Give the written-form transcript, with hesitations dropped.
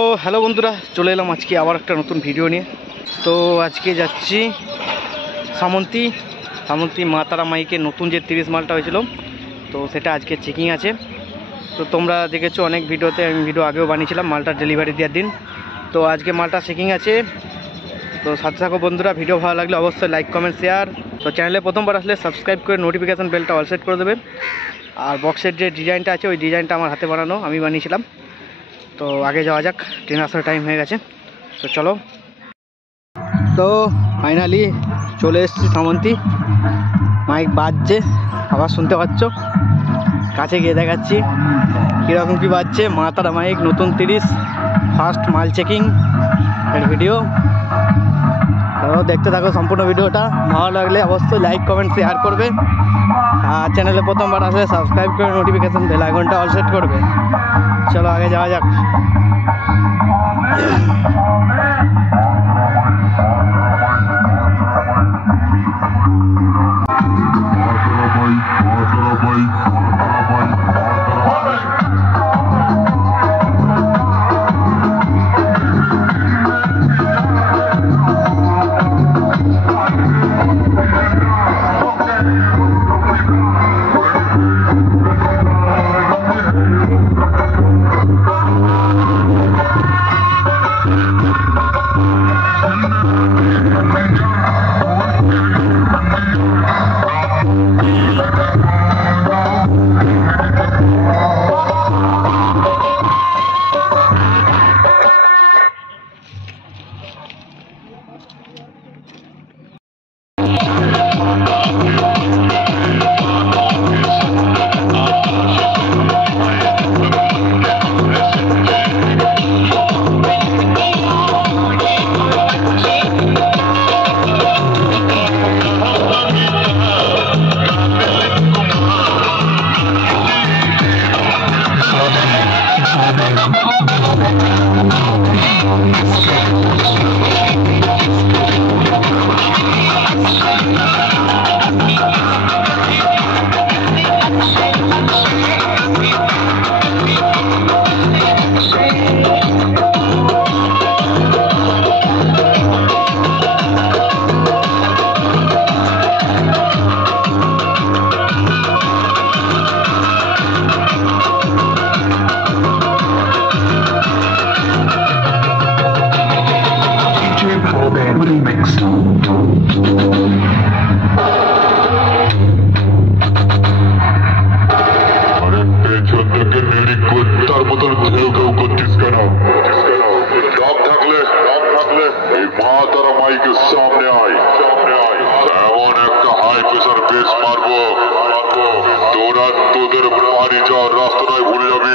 তো হ্যালো বন্ধুরা, চলে এলাম আজকে আবার একটা নতুন ভিডিও নিয়ে। তো আজকে যাচ্ছি সামন্তী মা তারা মাইকে নতুন যে 30 মালটা হয়েছিল, তো সেটা আজকে চেকিং আছে। তো তোমরা দেখেছো অনেক ভিডিওতে, আমি ভিডিও আগেও বানিয়েছিলাম মালটা ডেলিভারি দেওয়ার দিন। তো আজকে মালটা চেকিং আছে। তো সাথে থাকো বন্ধুরা, ভিডিও ভালো লাগলে অবশ্যই লাইক কমেন্ট শেয়ার। তো চ্যানেলে প্রথমবার আসলে সাবস্ক্রাইব করে নোটিফিকেশান বেলটা অল সেট করে দেবে। আর বক্সের যে ডিজাইনটা আছে ওই ডিজাইনটা আমার হাতে বানানো, আমি বানিয়েছিলাম। তো আগে যাওয়া যাক, ট্রেন আসার টাইম হয়ে গেছে, তো চলো। তো ফাইনালি চলে এসেছি সামন্তী। মাইক বাজছে, আবার শুনতে পাচ্ছ। কাছে গিয়ে দেখাচ্ছি কীরকম কী বাজছে। মা তারা মাইক নতুন 30 ফার্স্ট মাল চেকিং এর ভিডিও। তো দেখতে থাকো সম্পূর্ণ ভিডিওটা। ভালো লাগলে অবশ্যই লাইক কমেন্ট শেয়ার করবে। আর চ্যানেলে প্রথমবার আসলে সাবস্ক্রাইব করে নোটিফিকেশান বেল আইকনটা অল সেট করবে। চলো আগে যাওয়া যাক। सामने आए एमन एक हाई प्रेसार बेस मारबो तोरा तोদের বাড়ি যাওয়ার রাস্তাটাই ভুলে যাবি।